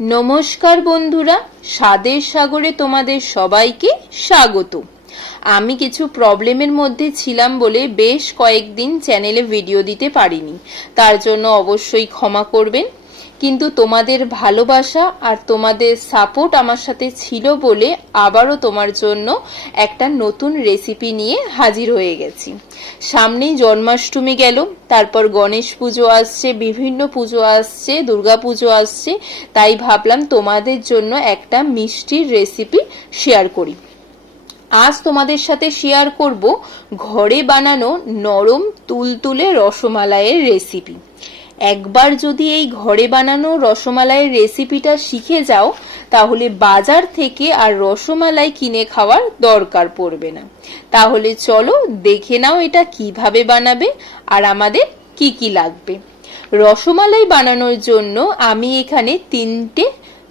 নমস্কার বন্ধুরা, স্বাদের সাগরে তোমাদের সবাইকে স্বাগত। আমি কিছু প্রবলেমের মধ্যে ছিলাম বলে বেশ কয়েকদিন চ্যানেলে ভিডিও দিতে পারিনি, তার জন্য অবশ্যই ক্ষমা করবেন। কিন্তু তোমাদের ভালোবাসা আর তোমাদের সাপোর্ট আমার সাথে ছিল বলে আবারও তোমার জন্য একটা নতুন রেসিপি নিয়ে হাজির হয়ে গেছি। সামনেই জন্মাষ্টমী গেল, তারপর গণেশ পুজো আসছে, বিভিন্ন পুজো আসছে, দুর্গা পুজো আসছে, তাই ভাবলাম তোমাদের জন্য একটা মিষ্টির রেসিপি শেয়ার করি। আজ তোমাদের সাথে শেয়ার করব ঘরে বানানো নরম তুলতুলে রসমালাইয়ের রেসিপি। একবার যদি এই ঘরে বানানো রসমালাইয়ের রেসিপিটা শিখে যাও, তাহলে বাজার থেকে আর রসমালাই কিনে খাওয়ার দরকার পড়বে না। তাহলে চলো দেখে নাও এটা কিভাবে বানাবে আর আমাদের কি কি লাগবে। রসমালাই বানানোর জন্য আমি এখানে 3টে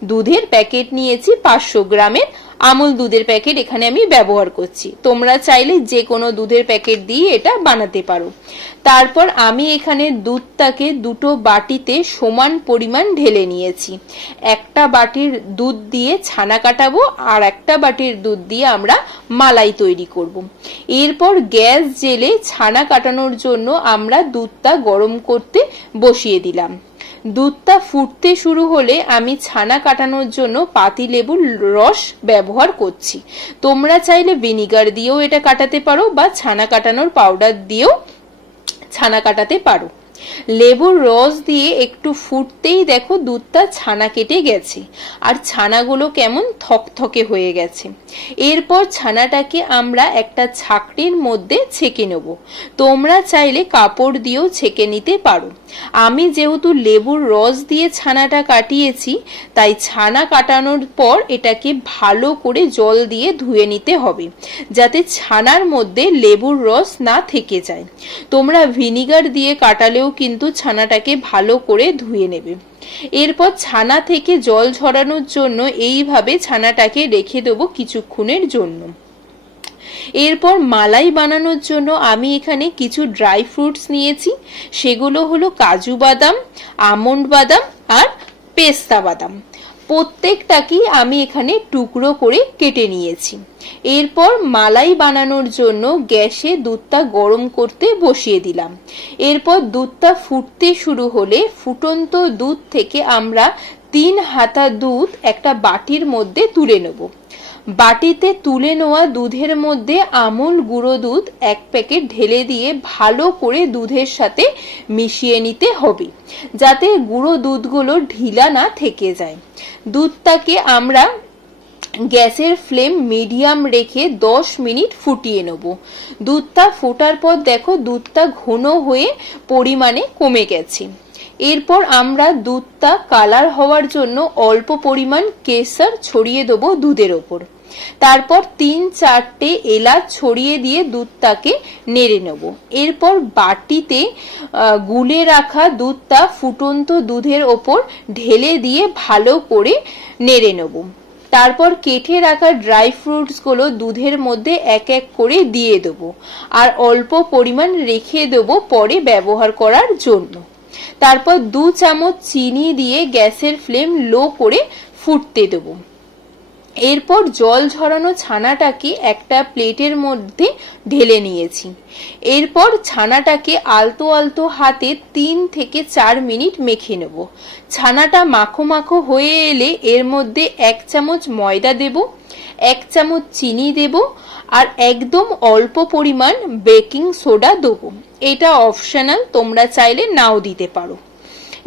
দুধের প্যাকেট নিয়েছি। 500 গ্রামের আমুল দুধের প্যাকেট এখানে আমি ব্যবহার করছি। তোমরা চাইলে যে কোনো দুধের প্যাকেট দিয়ে এটা বানাতে পারো। তারপর আমি এখানে দুধটাকে দুটো বাটিতে সমান পরিমাণ ঢেলে নিয়েছি। একটা বাটির দুধ দিয়ে ছানা কাটাবো আর একটা বাটির দুধ দিয়ে আমরা মালাই তৈরি করব। এরপর গ্যাস জেলে ছানা কাটানোর জন্য আমরা দুধটা গরম করতে বসিয়ে দিলাম। দুধটা ফুটতে শুরু হলে আমি ছানা কাটানোর জন্য পাতিলেবুর রস ব্যবহার করছি। তোমরা চাইলে ভিনিগার দিয়েও এটা কাটাতে পারো বা ছানা কাটানোর পাউডার দিয়েও ছানা কাটাতে পারো। লেবুর রস দিয়ে একটু ফুটতেই দেখো দুধটা ছানা কেটে গেছে আর ছানাগুলো কেমন থকথকে হয়ে গেছে। এরপর ছানাটাকে আমরা একটা ছাঁকনির মধ্যে ছেঁকে নেব। তোমরা চাইলে কাপড় দিয়েও ছেঁকে নিতে পারো। আমি যেহেতু লেবুর রস দিয়ে ছানাটা কাটিয়েছি, তাই ছানা কাটানোর পর এটাকে ভালো করে জল দিয়ে ধুয়ে নিতে হবে, যাতে ছানার মধ্যে লেবুর রস না থেকে যায়। তোমরা ভিনিগার দিয়ে কাটালেও কিন্তু ছানাটাকে ভালো করে ধুয়ে নেবে। এরপর ছানা থেকে জল ঝরানোর জন্য এইভাবে ছানাটাকে রেখে দেবো কিছুক্ষণের জন্য। এরপর মালাই বানানোর জন্য আমি এখানে কিছু ড্রাই ফ্রুটস নিয়েছি। সেগুলো হলো কাজু বাদাম, আমন্ড বাদাম আর পেস্তা বাদাম। প্রত্যেকটাকেই আমি এখানে টুকরো করে কেটে নিয়েছি। এরপর মালাই বানানোর জন্য গ্যাসে দুধটা গরম করতে বসিয়ে দিলাম। এরপর দুধটা ফুটতে শুরু হলে ফুটন্ত দুধ থেকে আমরা 3 হাতা দুধ একটা বাটির মধ্যে তুলে নেব। বাটিতে তুলে নেওয়া দুধের মধ্যে আমুল গুঁড়ো দুধ 1 প্যাকেট ঢেলে দিয়ে ভালো করে দুধের সাথে মিশিয়ে নিতে হবে, যাতে গুঁড়ো দুধগুলো ঢিলা না থেকে যায়। দুধটাকে আমরা গ্যাসের ফ্লেম মিডিয়াম রেখে 10 মিনিট ফুটিয়ে নেব। দুধটা ফোটার পর দেখো দুধটা ঘন হয়ে পরিমাণে কমে গেছে। এরপর আমরা দুধটা কালার হওয়ার জন্য অল্প পরিমাণ কেশর ছড়িয়ে দেবো দুধের ওপর। তারপর 3-4টে এলাচ ছড়িয়ে দিয়ে দুধটাকে নেড়ে নেব। এরপর বাটিতে গুলে রাখা দুধটা ফুটন্ত দুধের ওপর ঢেলে দিয়ে ভালো করে নেড়ে নেব। তারপর কেটে রাখা ড্রাই ফ্রুটসগুলো দুধের মধ্যে এক এক করে দিয়ে দেবো আর অল্প পরিমাণ রেখে দেবো পরে ব্যবহার করার জন্য। তারপর 2 চামচ চিনি দিয়ে গ্যাসের ফ্লেম লো করে ফুটতে দেবো। এরপর জল ঝরানো ছানাটাকে একটা প্লেটের মধ্যে ঢেলে নিয়েছি। এরপর ছানাটাকে আলতো আলতো হাতে 3 থেকে 4 মিনিট মেখে নেব। ছানাটা মাখো মাখো হয়ে এলে এর মধ্যে 1 চামচ ময়দা দেব, 1 চামচ চিনি দেব আর একদম অল্প পরিমাণ বেকিং সোডা দেবো। এটা অপশনাল, তোমরা চাইলে নাও দিতে পারো।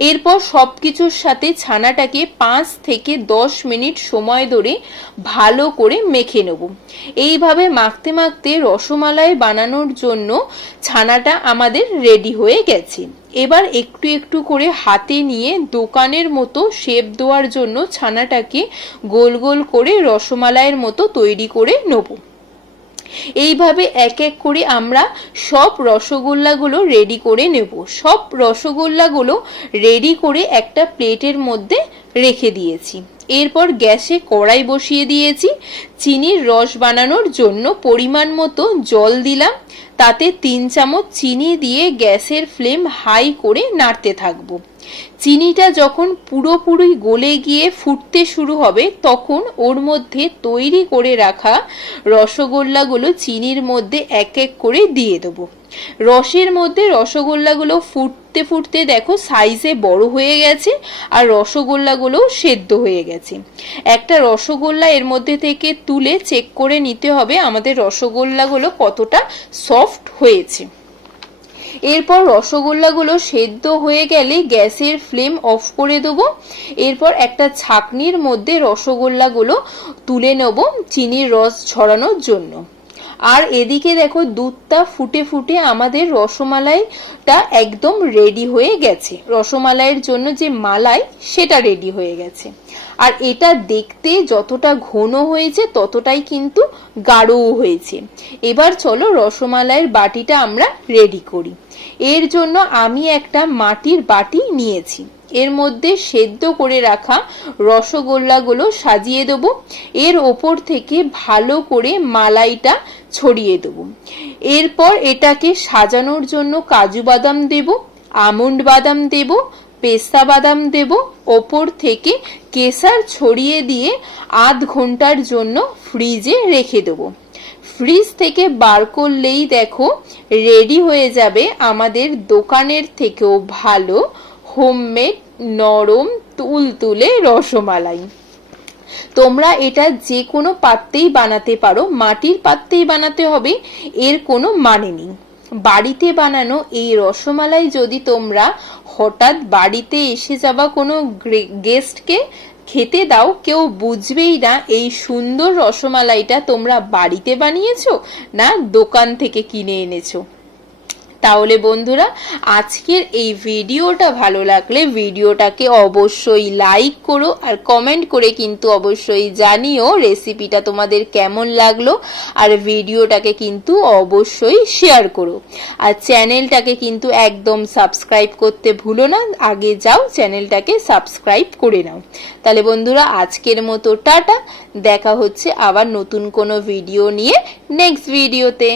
এরপর সবকিছুর সাথে ছানাটাকে 5 থেকে 10 মিনিট সময় ধরে ভালো করে মেখে নেব। এইভাবে মাখতে মাখতে রসমালাই বানানোর জন্য ছানাটা আমাদের রেডি হয়ে গেছে। এবার একটু একটু করে হাতে নিয়ে দোকানের মতো শেপ দেওয়ার জন্য ছানাটাকে গোল গোল করে রসমালাইয়ের মতো তৈরি করে নেব। এইভাবে এক এক করে আমরা সব রসগোল্লাগুলো রেডি করে নেব। সব রসগোল্লাগুলো রেডি করে একটা প্লেটের মধ্যে রেখে দিয়েছি। এরপর গ্যাসে কড়াই বসিয়ে দিয়েছি। চিনির রস বানানোর জন্য পরিমাণ মতো জল দিলাম। তাতে 3 চামচ চিনি দিয়ে গ্যাসের ফ্লেম হাই করে নাড়তে থাকবো। চিনিটা যখন পুরোপুরি গলে গিয়ে ফুটতে শুরু হবে তখন ওর মধ্যে তৈরি করে রাখা রসগোল্লাগুলো চিনির মধ্যে এক এক করে দিয়ে দেবো। রসের মধ্যে রসগোল্লাগুলো ফুটতে ফুটতে দেখো সাইজে বড় হয়ে গেছে আর রসগোল্লাগুলো সেদ্ধ হয়ে গেছে। একটা রসগোল্লা এর মধ্যে থেকে তুলে চেক করে নিতে হবে আমাদের রসগোল্লাগুলো কতটা সফট হয়েছে। এরপর রসগোল্লাগুলো সেদ্ধ হয়ে গেলে গ্যাসের ফ্লেম অফ করে দেবো। এরপর একটা ছাঁকনির মধ্যে রসগোল্লাগুলো তুলে নেব চিনির রস ছড়ানোর জন্য। আর এদিকে দেখো দুধটা ফুটে ফুটে আমাদের রসমালাইটা একদম রেডি হয়ে গেছে। রসমালাইয়ের জন্য যে মালাই সেটা রেডি হয়ে গেছে। আর এটা দেখতে যতটা ঘন হয়েছে ততটাই কিন্তু গাঢ়ও হয়েছে। এবার চলো রসমালাইয়ের বাটিটা আমরা রেডি করি। এর জন্য আমি একটা মাটির বাটি নিয়েছি। এর মধ্যে সেদ্ধ করে রাখা রসগোল্লাগুলো সাজিয়ে দেব। এর ওপর থেকে ভালো করে মালাইটা ছড়িয়ে দেব। এরপর এটাকে সাজানোর জন্য কাজু বাদাম দেব, আমন্ড বাদাম দেব, পেস্তা বাদাম দেব, ওপর থেকে কেশর ছড়িয়ে দিয়ে আধ ঘন্টার জন্য ফ্রিজে রেখে দেব। ফ্রিজ থেকে বার করলেই দেখো রেডি হয়ে যাবে আমাদের দোকানের থেকেও ভালো হোমমেড নরম তুলতুলে রসমালাই। তোমরা এটা যে কোনো পাত্রেই বানাতে পারো, মাটির পাত্রেই বানাতে হবে এর কোনো মানে নেই। বাড়িতে বানানো এই রসমালাই যদি তোমরা হঠাৎ বাড়িতে এসে যাওয়া কোনো গেস্টকে খেতে দাও, কেউ বুঝবেই না এই সুন্দর রসমালাইটা তোমরা বাড়িতে বানিয়েছো না দোকান থেকে কিনে এনেছো। তাহলে বন্ধুরা আজকের এই ভিডিওটা ভালো লাগলে ভিডিওটাকে অবশ্যই লাইক করো আর কমেন্ট করে কিন্তু অবশ্যই জানিও রেসিপিটা তোমাদের কেমন লাগলো। আর ভিডিওটাকে কিন্তু অবশ্যই শেয়ার করো। আর চ্যানেলটাকে কিন্তু একদম সাবস্ক্রাইব করতে ভুলো না, আগে যাও চ্যানেলটাকে সাবস্ক্রাইব করে নাও। তাহলে বন্ধুরা আজকের মতো টাটা, দেখা হচ্ছে আবার নতুন কোনো ভিডিও নিয়ে নেক্সট ভিডিওতে।